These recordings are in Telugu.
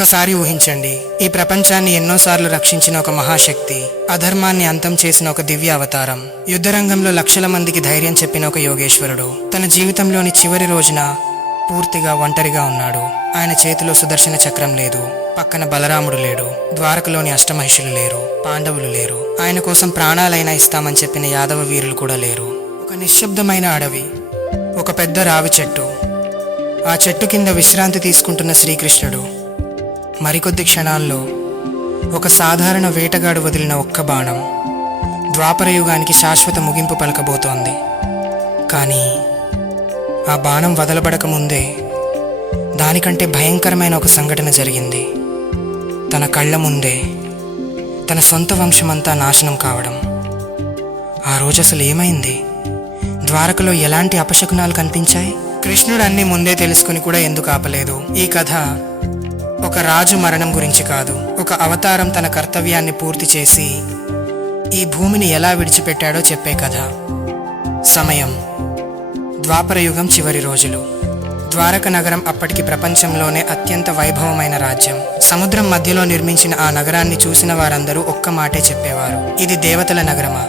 ఒక్కసారి ఊహించండి, ఈ ప్రపంచాన్ని ఎన్నోసార్లు రక్షించిన ఒక మహాశక్తి, అధర్మాన్ని అంతం చేసిన ఒక దివ్య అవతారం, యుద్ధరంగంలో లక్షల మందికి ధైర్యం చెప్పిన ఒక యోగేశ్వరుడు తన జీవితంలోని చివరి రోజున పూర్తిగా ఒంటరిగా ఉన్నాడు. ఆయన చేతిలో సుదర్శన చక్రం లేదు, పక్కన బలరాముడు లేడు, ద్వారకలోని అష్టమహిషులు లేరు, పాండవులు లేరు, ఆయన కోసం ప్రాణాలైనా ఇస్తామని చెప్పిన యాదవ వీరులు కూడా లేరు. ఒక నిశ్శబ్దమైన అడవి, ఒక పెద్ద రావి చెట్టు. ఆ చెట్టు కింద విశ్రాంతి తీసుకుంటున్న శ్రీకృష్ణుడు. మరికొద్ది క్షణాల్లో ఒక సాధారణ వేటగాడు వదిలిన ఒక్క బాణం ద్వాపర యుగానికి శాశ్వత ముగింపు పలకబోతోంది. కానీ ఆ బాణం వదలబడక ముందే దానికంటే భయంకరమైన ఒక సంఘటన జరిగింది. తన కళ్ళ ముందే తన సొంత వంశమంతా నాశనం కావడం. ఆ రోజు అసలు ఏమైంది? ద్వారకలో ఎలాంటి అపశకునాలు కనిపించాయి? కృష్ణుడు అన్నీ ముందే తెలుసుకుని కూడా ఎందుకు ఆపలేదు? ఈ కథ ఒక రాజు మరణం గురించి కాదు, ఒక అవతారం తన కర్తవ్యాన్ని పూర్తి చేసి ఈ భూమిని ఎలా విడిచిపెట్టాడో చెప్పే కథ. సమయం ద్వాపర యుగం చివరి రోజులు. ద్వారక నగరం అప్పటికి ప్రపంచంలోనే అత్యంత వైభవమైన రాజ్యం. సముద్రం మధ్యలో నిర్మించిన ఆ నగరాన్ని చూసిన వారందరూ ఒక్క మాటే చెప్పేవారు, ఇది దేవతల నగరమా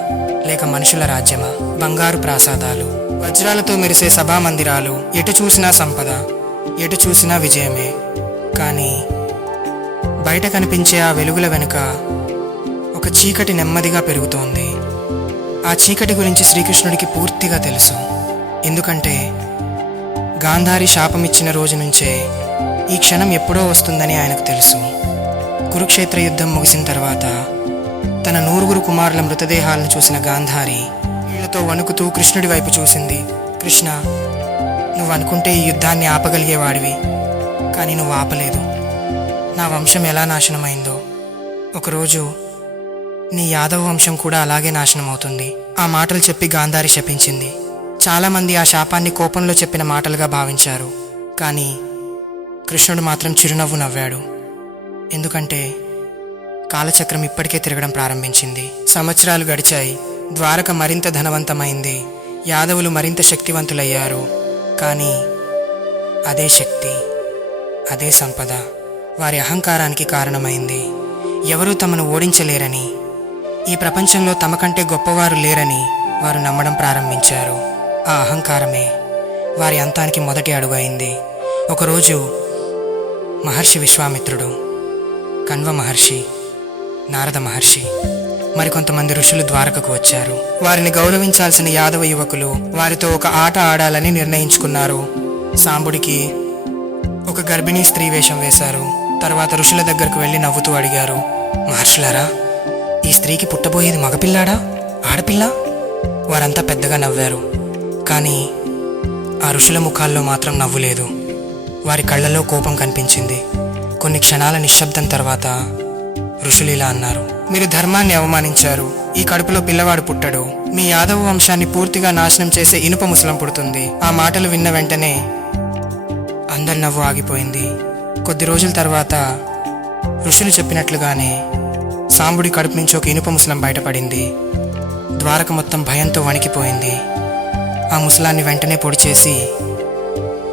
లేక మనుషుల రాజ్యమా? బంగారు ప్రాసాదాలు, వజ్రాలతో మెరిసే సభామందిరాలు, ఎటు చూసినా సంపద, ఎటు చూసినా విజయమే. కానీ బయట కనిపించే ఆ వెలుగుల వెనుక ఒక చీకటి నెమ్మదిగా పెరుగుతోంది. ఆ చీకటి గురించి శ్రీకృష్ణుడికి పూర్తిగా తెలుసు. ఎందుకంటే గాంధారి శాపమిచ్చిన రోజు నుంచే ఈ క్షణం ఎప్పుడో వస్తుందని ఆయనకు తెలుసు. కురుక్షేత్ర యుద్ధం ముగిసిన తర్వాత తన 9 కుమారుల మృతదేహాలను చూసిన గాంధారి వీళ్లతో వణుకుతూ కృష్ణుడి వైపు చూసింది. కృష్ణ, నువ్వు అనుకుంటే ఈ యుద్ధాన్ని ఆపగలిగేవాడివి, కానీ నువ్వు ఆపలేదు. నా వంశం ఎలా నాశనమైందో ఒకరోజు నీ యాదవ వంశం కూడా అలాగే నాశనం అవుతుంది. ఆ మాటలు చెప్పి గాంధారి శపించింది. చాలామంది ఆ శాపాన్ని కోపంలో చెప్పిన మాటలుగా భావించారు. కానీ కృష్ణుడు మాత్రం చిరునవ్వు నవ్వాడు. ఎందుకంటే కాలచక్రం ఇప్పటికే తిరగడం ప్రారంభించింది. సంవత్సరాలు గడిచాయి. ద్వారక మరింత ధనవంతమైంది, యాదవులు మరింత శక్తివంతులయ్యారు. కానీ అదే శక్తి, అదే సంపద వారి అహంకారానికి కారణమైంది. ఎవరూ తమను ఓడించలేరని, ఈ ప్రపంచంలో తమకంటే గొప్పవారు లేరని వారు నమ్మడం ప్రారంభించారు. ఆ అహంకారమే వారి అంతానికి మొదటి అడుగు అయింది. ఒకరోజు మహర్షి విశ్వామిత్రుడు, కణ్వ మహర్షి, నారద మహర్షి, మరికొంతమంది ఋషులు ద్వారకకు వచ్చారు. వారిని గౌరవించాల్సిన యాదవ యువకులు వారితో ఒక ఆట ఆడాలని నిర్ణయించుకున్నారు. సాంబుడికి ఒక గర్భిణీ స్త్రీ వేషం వేశారు. తర్వాత ఋషుల దగ్గరకు వెళ్ళి నవ్వుతూ అడిగారు, మహర్షులారా, ఈ స్త్రీకి పుట్టబోయేది మగపిల్లాడా ఆడపిల్ల? వారంతా పెద్దగా నవ్వారు. కానీ ఆ ఋషుల ముఖాల్లో మాత్రం నవ్వు లేదు. వారి కళ్ళల్లో కోపం కనిపించింది. కొన్ని క్షణాల నిశ్శబ్దం తర్వాత ఋషులు ఇలా అన్నారు, మీరు ధర్మాన్ని అవమానించారు. ఈ కడుపులో పిల్లవాడు పుట్టడు. మీ యాదవ వంశాన్ని పూర్తిగా నాశనం చేసే ఇనుప ముసలం పుడుతుంది. ఆ మాటలు విన్న వెంటనే అందరి నవ్వు ఆగిపోయింది. కొద్ది రోజుల తర్వాత ఋషులు చెప్పినట్లుగానే సాంబుడి కడుపు నుంచి ఒక ఇనుప ముసలం బయటపడింది. ద్వారక మొత్తం భయంతో వణికిపోయింది. ఆ ముసలాన్ని వెంటనే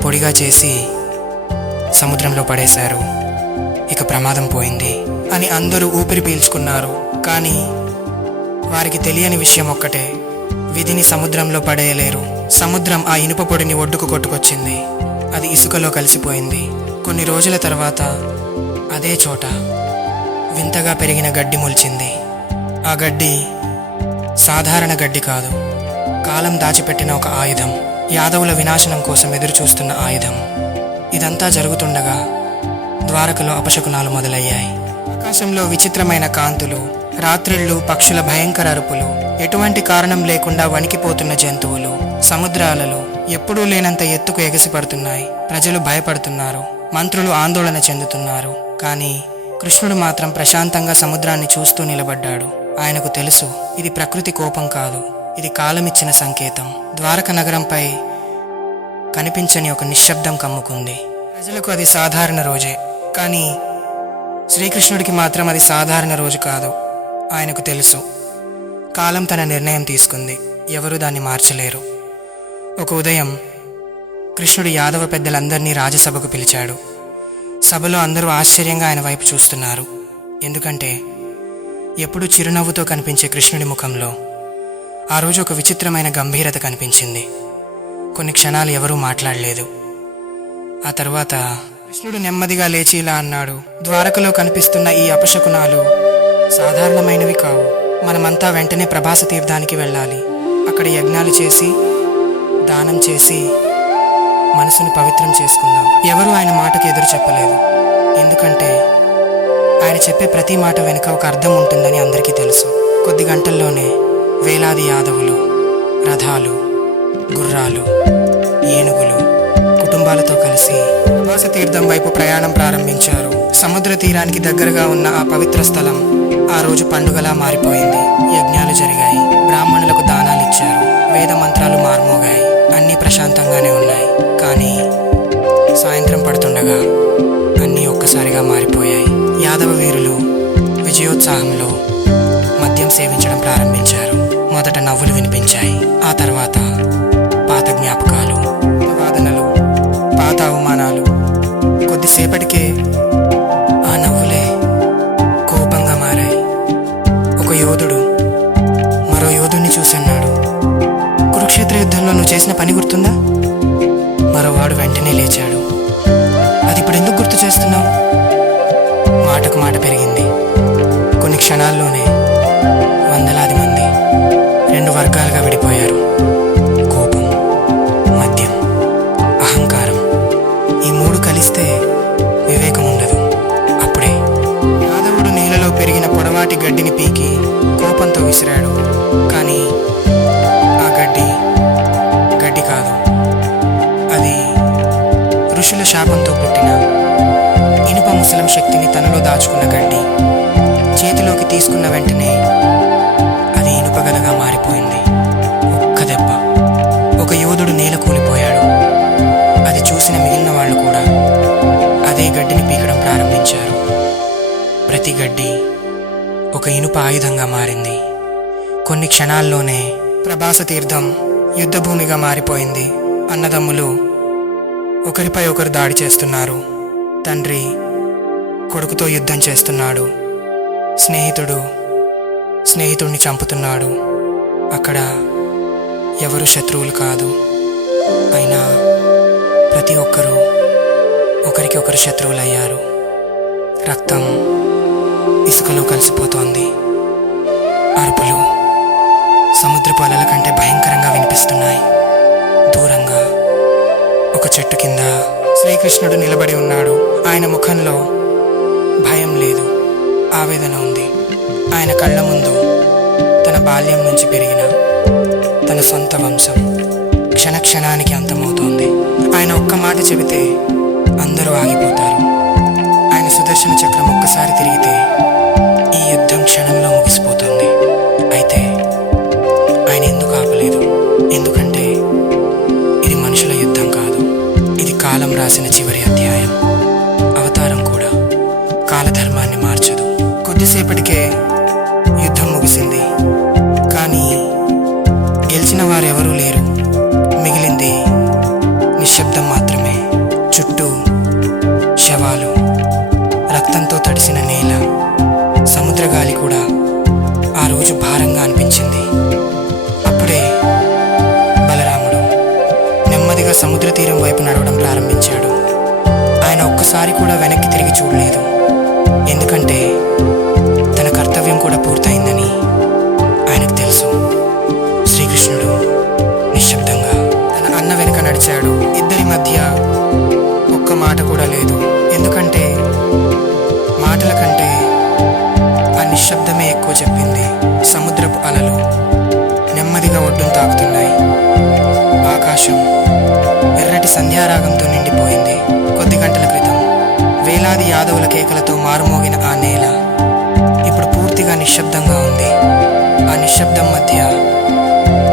పొడిగా చేసి సముద్రంలో పడేశారు. ఇక ప్రమాదం పోయింది అని అందరూ ఊపిరి పీల్చుకున్నారు. కానీ వారికి తెలియని విషయం ఒక్కటే, విధిని సముద్రంలో పడేయలేరు. సముద్రం ఆ ఇనుప పొడిని ఒడ్డుకు కొట్టుకొచ్చింది. అది ఇసుకలో కలిసిపోయింది. కొన్ని రోజుల తర్వాత అదే చోట వింతగా పెరిగిన గడ్డి మొలిచింది. ఆ గడ్డి సాధారణ గడ్డి కాదు, కాలం దాచిపెట్టిన ఒక ఆయుధం, యాదవుల వినాశనం కోసం ఎదురుచూస్తున్న ఆయుధం. ఇదంతా జరుగుతుండగా ద్వారకలో అపశకునాలు మొదలయ్యాయి. ఆకాశంలో విచిత్రమైన కాంతులు, రాత్రిళ్ళు పక్షుల భయంకర అరుపులు, ఎటువంటి కారణం లేకుండా వణికిపోతున్న జంతువులు, సముద్రాలలో ఎప్పుడూ లేనంత ఎత్తుకు ఎగసిపడుతున్నాయి. ప్రజలు భయపడుతున్నారు, మంత్రులు ఆందోళన చెందుతున్నారు. కానీ కృష్ణుడు మాత్రం ప్రశాంతంగా సముద్రాన్ని చూస్తూ నిలబడ్డాడు. ఆయనకు తెలుసు, ఇది ప్రకృతి కోపం కాదు, ఇది కాలమిచ్చిన సంకేతం. ద్వారక నగరంపై కనిపించని ఒక నిశ్శబ్దం కమ్ముకుంది. ప్రజలకు అది సాధారణ రోజే, కానీ శ్రీకృష్ణుడికి మాత్రం అది సాధారణ రోజు కాదు. ఆయనకు తెలుసు, కాలం తన నిర్ణయం తీసుకుంది, ఎవరూ దాన్ని మార్చలేరు. ఒక ఉదయం కృష్ణుడు యాదవ పెద్దలందరినీ రాజసభకు పిలిచాడు. సభలో అందరూ ఆశ్చర్యంగా ఆయన వైపు చూస్తున్నారు. ఎందుకంటే ఎప్పుడూ చిరునవ్వుతో కనిపించే కృష్ణుడి ముఖంలో ఆ రోజు ఒక విచిత్రమైన గంభీరత కనిపించింది. కొన్ని క్షణాలు ఎవరూ మాట్లాడలేదు. ఆ తర్వాత కృష్ణుడు నెమ్మదిగా లేచి ఇలా అన్నాడు, ద్వారకలో కనిపిస్తున్న ఈ అపశకునాలు సాధారణమైనవి కావు. మనమంతా వెంటనే ప్రభాస తీర్థానికి వెళ్ళాలి. అక్కడ యజ్ఞాలు చేసి దానం చేసి మనసును పవిత్రం చేసుకుందాం. ఎవరూ ఆయన మాటకు ఎదురు చెప్పలేదు. ఎందుకంటే ఆయన చెప్పే ప్రతి మాట వెనుక ఒక అర్థం ఉంటుందని అందరికీ తెలుసు. కొద్ది గంటల్లోనే వేలాది యాదవులు రథాలు, గుర్రాలు, ఏనుగులు కుటుంబాలతో కలిసి ప్రభాస తీర్థం వైపు ప్రయాణం ప్రారంభించారు. సముద్ర తీరానికి దగ్గరగా ఉన్న ఆ పవిత్ర స్థలం ఆ రోజు పండుగలా మారిపోయింది. యజ్ఞాలు జరిగాయి, బ్రాహ్మణులకు దానాలు ఇచ్చారు, వేద మంత్రాలు మార్మోగాయి. అన్నీ ప్రశాంతంగానే ఉన్నాయి. కానీ సాయంత్రం పడుతుండగా అన్నీ ఒక్కసారిగా మారిపోయాయి. యాదవ వీరులు విజయోత్సాహంలో మద్యం సేవించడం ప్రారంభించారు. మొదట నవ్వులు వినిపించాయి. ఆ తర్వాత పాత జ్ఞాపకాలు, వాదనలు, పాత అవమానాలు. కొద్దిసేపటికే ఆ నవ్వులే కోపంగా మారాయి. ఒక యోధుడు మరో యోధుడిని చూసి అన్నాడు, కురుక్షేత్ర యుద్ధంలో నువ్వు చేసిన పని గుర్తుందా? మరోవాడు వెంటనే లేచాడు, అది ఇప్పుడు ఎందుకు గుర్తు చేస్తున్నావు? మాటకు మాట పెరిగింది. కొన్ని క్షణాల్లోనే వందలాది మంది రెండు వర్గాలుగా విడిపోయారు. కోపం, మద్యం, అహంకారం, ఈ మూడు కలిస్తే వివేకం ఉండదు. అప్పుడే యాదవుడు నీళ్ళలో పెరిగిన పొడవాటి గడ్డిని పీకి కోపంతో విసిరాడు. కానీ ఆ గడ్డి కాదు, అది ఋషుల శాపంతో పుట్టిన ఇనుప ముసలం శక్తిని తనలో దాచుకున్న గడ్డి. చేతిలోకి తీసుకున్న వెంటనే అది ఇనుపగలగా మారిపోయింది. ఒక్క దెబ్బ ఒక యోధుడు నేల కూలిపోయాడు. అది చూసిన మిగిలిన వాళ్ళు కూడా అదే గడ్డిని పీకడం ప్రారంభించారు. ప్రతి గడ్డి ఒక ఇనుప ఆయుధంగా మారింది. కొన్ని క్షణాల్లోనే ప్రభాస తీర్థం యుద్ధభూమిగా మారిపోయింది. అన్నదమ్ములు ఒకరిపై ఒకరు దాడి చేస్తున్నారు. తండ్రి కొడుకుతో యుద్ధం చేస్తున్నాడు. స్నేహితుడు స్నేహితుడిని చంపుతున్నాడు. అక్కడ ఎవరు శత్రువులు కాదు. అయినా ప్రతి ఒక్కరూ ఒకరికి ఒకరు శత్రువులయ్యారు. రక్తం ఇసుకలో కలిసిపోతోంది. అరుపులు సముద్రపు అలల కంటే భయంకరంగా వినిపిస్తున్నాయి. దూరంగా ఒక చెట్టు కింద శ్రీకృష్ణుడు నిలబడి ఉన్నాడు. ఆయన ముఖంలో భయం లేదు, ఆవేదన ఉంది. ఆయన కళ్ళ ముందు తన బాల్యం నుంచి పెరిగిన తన సొంత వంశం క్షణక్షణానికి అంతమవుతోంది. ఆయన ఒక్క మాట చెబితే అందరూ ఆగిపోతారు. ఆయన సుదర్శన చక్రం ఒక్కసారి తిరిగితే ఈ యుద్ధం క్షణంలో ముగిసిపోతుంది. అయితే ఆయన ఎందుకు ఆపలేదు? ఎందుకంటే ఇది మనుషుల యుద్ధం కాదు, ఇది కాలం రాసిన చివరి అధ్యాయం. అవతారం కూడా కాలధర్మాన్ని మార్చదు. కొద్దిసేపటికే యుద్ధం ముగిసింది. కానీ గెలిచిన వారెవరూ లేరు. మిగిలింది నిశ్శబ్దం మాత్రమే. చుట్టూ శవాలు, రక్తంతో తడిసిన నేల, సముద్రగాలి కూడా ఆ రోజు భారంగా అనిపించింది. అప్పుడే బలరాముడు నెమ్మదిగా సముద్ర తీరం వైపు నడవడం ప్రారంభించాడు. ఆయన ఒక్కసారి కూడా వెనక్కి తిరిగి చూడలేదు. ఎందుకంటే తన కర్తవ్యం కూడా పూర్తయిందని ఆయనకు తెలుసు. శ్రీకృష్ణుడు నిశ్శబ్దంగా తన అన్న వెనుక నడిచాడు. ఇద్దరి మధ్య ఒక్క మాట కూడా లేదు. ఎందుకంటే మాటల కంటే ఆ నిశ్శబ్దమే ఎక్కువ చెప్పింది. సముద్రపు అలలు నెమ్మదిగా ఒడ్డును తాకుతున్నాయి. ఆకాశం ఎర్రటి సంధ్యారాగంతో నిండిపోయింది. కొద్ది గంటల క్రితం వేలాది యాదవుల కేకలతో మారుమోగిన ఆ నేల ఇప్పుడు పూర్తిగా నిశ్శబ్దంగా ఉంది. ఆ నిశ్శబ్దం మధ్య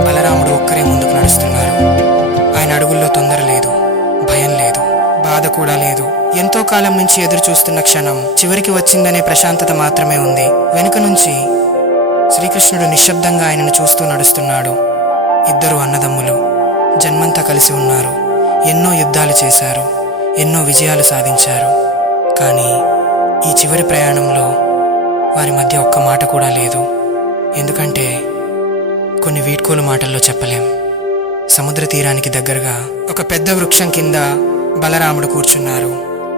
బలరాముడు ఒక్కరే ముందుకు నడుస్తున్నారు. ఆయన అడుగుల్లో తొందర లేదు, భయం లేదు, బాధ కూడా లేదు. ఎంతో కాలం నుంచి ఎదురు చూస్తున్న క్షణం చివరికి వచ్చిందనే ప్రశాంతత మాత్రమే ఉంది. వెనుక నుంచి శ్రీకృష్ణుడు నిశ్శబ్దంగా ఆయనను చూస్తూ నడుస్తున్నాడు. ఇద్దరు అన్నదమ్ములు జన్మంతా కలిసి ఉన్నారు. ఎన్నో యుద్ధాలు చేశారు, ఎన్నో విజయాలు సాధించారు. కానీ ఈ చివరి ప్రయాణంలో వారి మధ్య ఒక్క మాట కూడా లేదు. ఎందుకంటే కొన్ని వీడ్కోలు మాటల్లో చెప్పలేం. సముద్ర తీరానికి దగ్గరగా ఒక పెద్ద వృక్షం కింద బలరాముడు కూర్చున్నారు.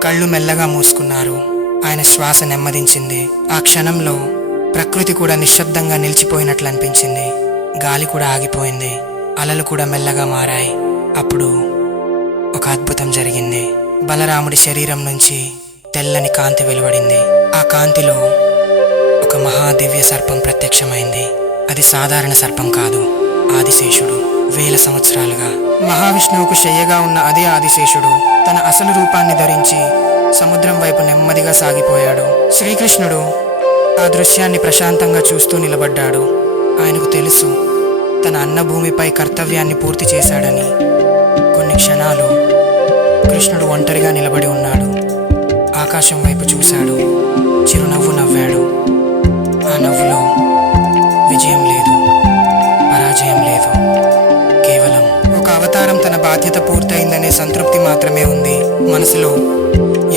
కళ్ళు మెల్లగా మూసుకున్నారు. ఆయన శ్వాస నెమ్మదించింది. ఆ క్షణంలో ప్రకృతి కూడా నిశ్శబ్దంగా నిలిచిపోయినట్లు అనిపించింది. గాలి కూడా ఆగిపోయింది. అలలు కూడా మెల్లగా మారాయి. అప్పుడు ఒక అద్భుతం జరిగింది. బలరాముడి శరీరం నుంచి తెల్లని కాంతి వెలువడింది. ఆ కాంతిలో ఒక మహాదివ్య సర్పం ప్రత్యక్షమైంది. అది సాధారణ సర్పం కాదు, ఆదిశేషుడు. వేల సంవత్సరాలుగా మహావిష్ణువుకు శయ్యగా ఉన్న అదే ఆదిశేషుడు తన అసలు రూపాన్ని ధరించి సముద్రం వైపు నెమ్మదిగా సాగిపోయాడు. శ్రీకృష్ణుడు ఆ దృశ్యాన్ని ప్రశాంతంగా చూస్తూ నిలబడ్డాడు. ఆయనకు తెలుసు తన అన్నభూమిపై కర్తవ్యాన్ని పూర్తి చేశాడని. కొన్ని క్షణాలు కృష్ణుడు ఒంటరిగా నిలబడి ఉన్నాడు. ఆకాశం వైపు చూశాడు. చిరునవ్వు నవ్వాడు. ఆ నవ్వులో విజయం లేదు, పరాజయం లేదు. కేవలం ఒక అవతారం తన బాధ్యత పూర్తయిందనే సంతృప్తి మాత్రమే ఉంది. మనసులో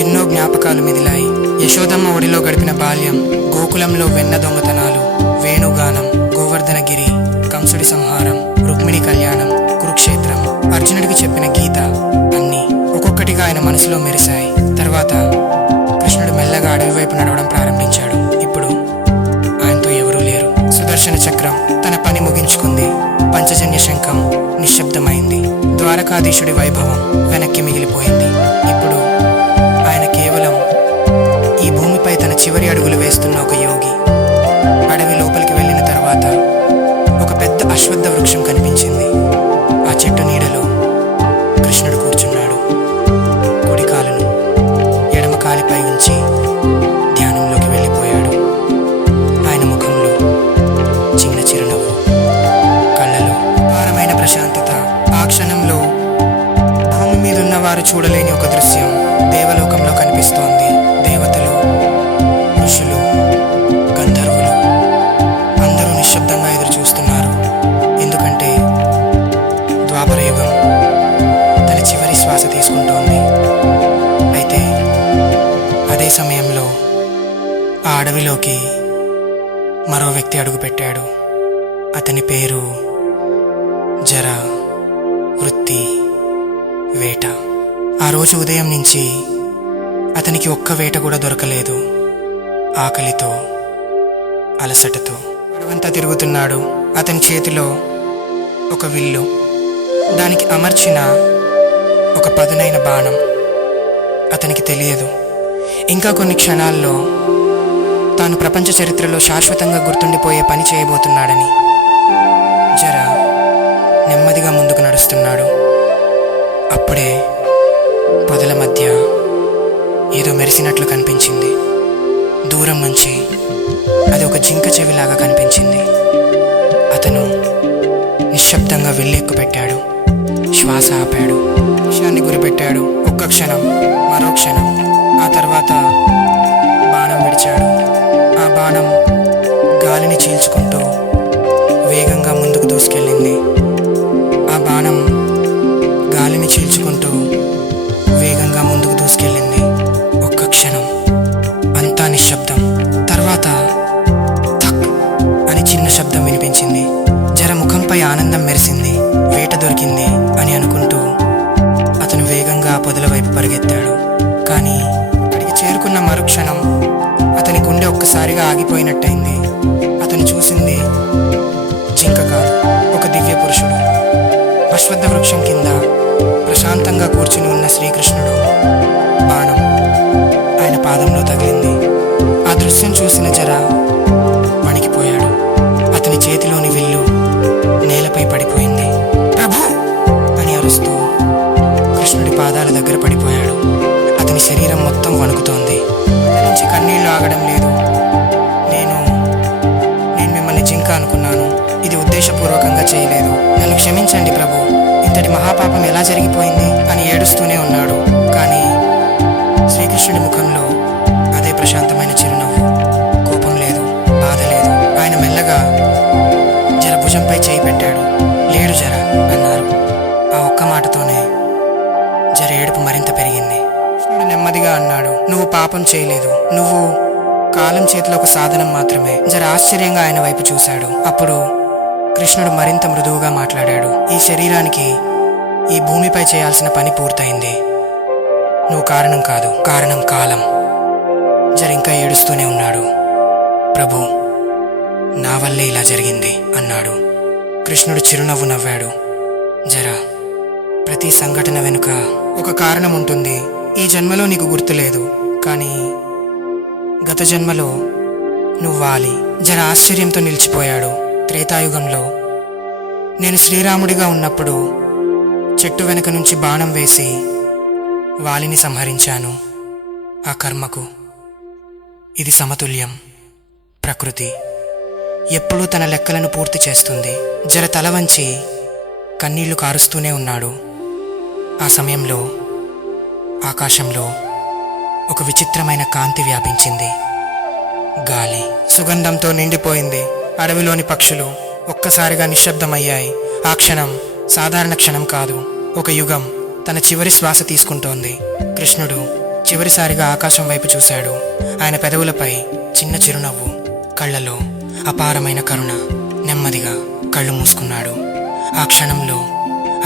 ఎన్నో జ్ఞాపకాలు మిదిలాయి. యశోదమ్మ ఒడిలో గడిపిన బాల్యం, గోకులంలో వెన్న దొంగతనాలు, వేణుగానం, గోవర్ధనగిరి, కంసుడి సంహారం, రుక్మిణి కళ్యాణం, కురుక్షేత్రం, అర్జునుడికి చెప్పిన గీత అన్నీ ఒక్కొక్కటిగా ఆయన మనసులో మెరిశాయి. తర్వాత కృష్ణుడు మెల్లగా అడవి వైపు నడవడం ప్రారంభించాడు. ఇప్పుడు ఆయనతో ఎవరూ లేరు. సుదర్శన చక్రం తన పని ముగించుకుంది. పంచజన్య శంఖం నిశ్శబ్దమైంది. ద్వారకాధీశుడి వైభవం వెనక్కి మిగిలిపోయింది. ఇప్పుడు ఆయన కేవలం ఈ భూమిపై తన చివరి అడుగులు వేస్తున్న ఒక యోగి. అడవి లోపలికి వెళ్ళిన తర్వాత ఒక పెద్ద అశ్వత్థ వృక్షం కనిపించింది. ఆ చెట్టు నీడలో కృష్ణుడు కూర్చున్నాడు. కుడి కాలును ఎడమ కాలిపై ఉంచి ధ్యానంలోకి వెళ్ళిపోయాడు. ఆయన ముఖంలో చిన్న చిరునవ్వు, కళ్ళలో అపారమైన ప్రశాంతత. ఆ క్షణంలో భూమి మీద ఉన్న వారు చూడలేని ఒక దృశ్యం దేవలోకంలో కనిపిస్తోంది. దేవతలు, ఋషులు, గంధర్వులు అందరూ నిశ్శబ్దంగా ఎదురు చూస్తున్నారు. ఎందుకంటే ద్వాపరయుగం తన చివరి శ్వాస తీసుకుంటోంది. అయితే అదే సమయంలో ఆ అడవిలోకి మరో వ్యక్తి అడుగుపెట్టాడు. అతని పేరు జర, వృత్తి, వేట. ఆ రోజు ఉదయం నుంచి అతనికి ఒక్క వేట కూడా దొరకలేదు. ఆకలితో, అలసటతో అడవంతా తిరుగుతున్నాడు. అతని చేతిలో ఒక విల్లు, దానికి అమర్చిన ఒక పదునైన బాణం. అతనికి తెలియదు ఇంకా కొన్ని క్షణాల్లో తాను ప్రపంచ చరిత్రలో శాశ్వతంగా గుర్తుండిపోయే పని చేయబోతున్నాడని. జర నెమ్మదిగా ముందుకు నడుస్తున్నాడు. అప్పుడే పొదల మధ్య ఏదో మెరిసినట్లు కనిపించింది. దూరం నుంచి అది ఒక జింక చెవిలాగా కనిపించింది. అతను నిశ్శబ్దంగా విల్లెక్కు పెట్టాడు. శ్వాస ఆపాడు. విషయాన్ని గురిపెట్టాడు. ఒక్క క్షణం, మరో క్షణం. ఆ తర్వాత బాణం విడిచాడు. ఆ బాణం గాలిని చీల్చుకుంటూ వేగంగా ముందుకు దూసుకెళ్ళింది. ఆ బాణం గాలిని చీల్చుకుంటూ వేగంగా ముందుకు దూసుకెళ్ళింది. ఒక్క క్షణం అంతా నిశ్శబ్దం. తర్వాత థక్ అని చిన్న శబ్దం వినిపించింది. జర ముఖంపై ఆనందం మెరిసింది. వేట దొరికింది అని అనుకుంటూ అతను వేగంగా ఆ పొదల వైపు పరిగెత్తాడు. కానీ అక్కడికి చేరుకున్న మరుక్షణం అతని గుండె ఒక్కసారిగా ఆగిపోయినట్టయింది. అతను చూసింది జింక కాదు, ఒక దివ్య పురుషుడు. అశ్వత్థ వృక్షం కింద ప్రశాంతంగా కూర్చుని ఉన్న శ్రీకృష్ణుడు. బాణం ఆయన పాదంలో తగిలింది. ఆ దృశ్యం చూసిన జర వణికిపోయాడు. అతని చేతిలోని విల్లు నేలపై పడిపోయింది. ప్రభు అని అరుస్తూ కృష్ణుడి పాదాల దగ్గర పడిపోయాడు. అతని శరీరం మొత్తం వణుకుతోంది. అతని నుంచి కన్నీళ్లు ఆగడం లేదు. నేను మిమ్మల్ని జింక అనుకున్నాను. ఇది ఉద్దేశపూర్వకంగా చేయలేదు. నన్ను క్షమించండి ప్రభు. ఇంతటి మహాపాపం ఎలా జరిగిపోయింది అని ఏడుస్తూనే ఉన్నాడు. కానీ శ్రీకృష్ణుడి ముఖంలో అదే ప్రశాంతమైన చిరునవ్వు. కోపం లేదు, బాధ లేదు. ఆయన మెల్లగా జర భుజంపై చేయి పెట్టాడు. లేడు జర అన్నారు. ఆ ఒక్క మాటతోనే జర ఏడుపు మరింత పెరిగింది. కృష్ణుడు నెమ్మదిగా అన్నాడు, నువ్వు పాపం చేయలేదు, నువ్వు కాలం చేతిలో ఒక సాధనం మాత్రమే. జర ఆశ్చర్యంగా ఆయన వైపు చూశాడు. అప్పుడు కృష్ణుడు మరింత మృదువుగా మాట్లాడాడు, ఈ శరీరానికి ఈ భూమిపై చేయాల్సిన పని పూర్తయింది. నువ్వు కారణం కాదు, కారణం కాలం. జర ఇంకా ఏడుస్తూనే ఉన్నాడు. ప్రభు, నా వల్లే ఇలా జరిగింది అన్నాడు. కృష్ణుడు చిరునవ్వు నవ్వాడు. జర ప్రతి సంఘటన వెనుక ఒక కారణం ఉంటుంది. ఈ జన్మలో నీకు గుర్తులేదు, కానీ గత జన్మలో నువ్వు వాలి. జర ఆశ్చర్యంతో నిలిచిపోయాడు. త్రేతాయుగంలో నేను శ్రీరాముడిగా ఉన్నప్పుడు చెట్టు వెనుక నుంచి బాణం వేసి వాలిని సంహరించాను. ఆ కర్మకు ఇది సమతుల్యం. ప్రకృతి ఎప్పుడూ తన లెక్కలను పూర్తి చేస్తుంది. జర తల వంచి కన్నీళ్లు కారుస్తూనే ఉన్నాడు. ఆ సమయంలో ఆకాశంలో ఒక విచిత్రమైన కాంతి వ్యాపించింది. గాలి సుగంధంతో నిండిపోయింది. అడవిలోని పక్షులు ఒక్కసారిగా నిశ్శబ్దమయ్యాయి. ఆ క్షణం సాధారణ క్షణం కాదు, ఒక యుగం తన చివరి శ్వాస తీసుకుంటోంది. కృష్ణుడు చివరిసారిగా ఆకాశం వైపు చూశాడు. ఆయన పెదవులపై చిన్న చిరునవ్వు, కళ్ళలో అపారమైన కరుణ. నెమ్మదిగా కళ్ళు మూసుకున్నాడు. ఆ క్షణంలో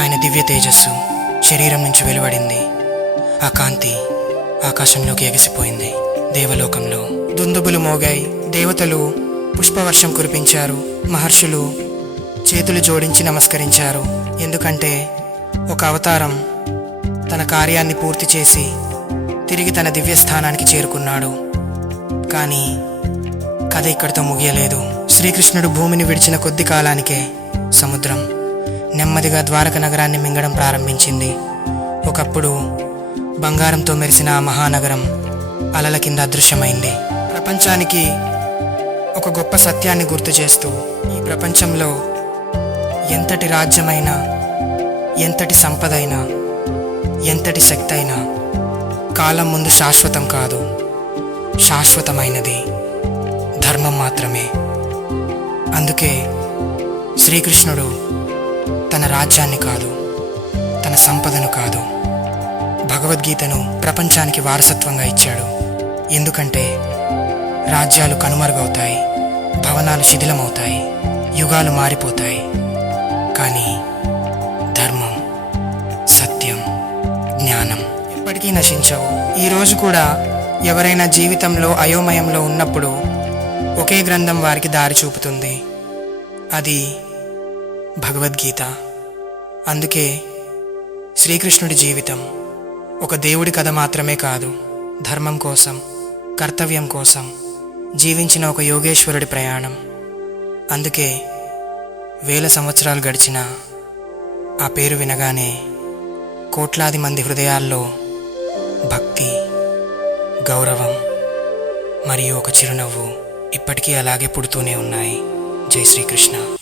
ఆయన దివ్య తేజస్సు శరీరం నుంచి వెలువడింది. ఆ కాంతి ఆకాశంలోకి ఎగిసిపోయింది. దేవలోకంలో దుందుబులు మోగాయి. దేవతలు పుష్పవర్షం కురిపించారు. మహర్షులు చేతులు జోడించి నమస్కరించారు. ఎందుకంటే ఒక అవతారం తన కార్యాన్ని పూర్తి చేసి తిరిగి తన దివ్యస్థానానికి చేరుకున్నాడు. కానీ కథ ఇక్కడితో ముగియలేదు. శ్రీకృష్ణుడు భూమిని విడిచిన కొద్ది కాలానికే సముద్రం నెమ్మదిగా ద్వారక నగరాన్ని మింగడం ప్రారంభించింది. ఒకప్పుడు బంగారంతో మెరిసిన ఆ మహానగరం అలల కింద అదృశ్యమైంది. ప్రపంచానికి ఒక గొప్ప సత్యాన్ని గుర్తు చేస్తూ, ఈ ప్రపంచంలో ఎంతటి రాజ్యమైనా, ఎంతటి సంపదైనా, ఎంతటి శక్తి అయినా కాలం ముందు శాశ్వతం కాదు. శాశ్వతమైనది ధర్మం మాత్రమే. అందుకే శ్రీకృష్ణుడు తన రాజ్యాన్ని కాదు, తన సంపదను కాదు, భగవద్గీతను ప్రపంచానికి వారసత్వంగా ఇచ్చాడు. ఎందుకంటే రాజ్యాలు కనుమరుగవుతాయి, భవనాలు శిథిలమవుతాయి, యుగాలు మారిపోతాయి, కానీ ధర్మం, సత్యం, జ్ఞానం ఎప్పటికీ నశించవు. ఈరోజు కూడా ఎవరైనా జీవితంలో అయోమయంలో ఉన్నప్పుడు ఒకే గ్రంథం వారికి దారి చూపుతుంది. అది భగవద్గీత. అందుకే శ్రీకృష్ణుడి జీవితం ఒక దేవుడి కథ మాత్రమే కాదు, ధర్మం కోసం, కర్తవ్యం కోసం జీవించిన ఒక యోగేశ్వరుడి ప్రయాణం. అందుకే వేల సంవత్సరాలు గడిచిన ఆ పేరు వినగానే కోట్లాది మంది హృదయాల్లో భక్తి, గౌరవం మరియు ఒక చిరునవ్వు ఇప్పటికీ అలాగే పుడుతూనే ఉన్నాయి. జై శ్రీకృష్ణ.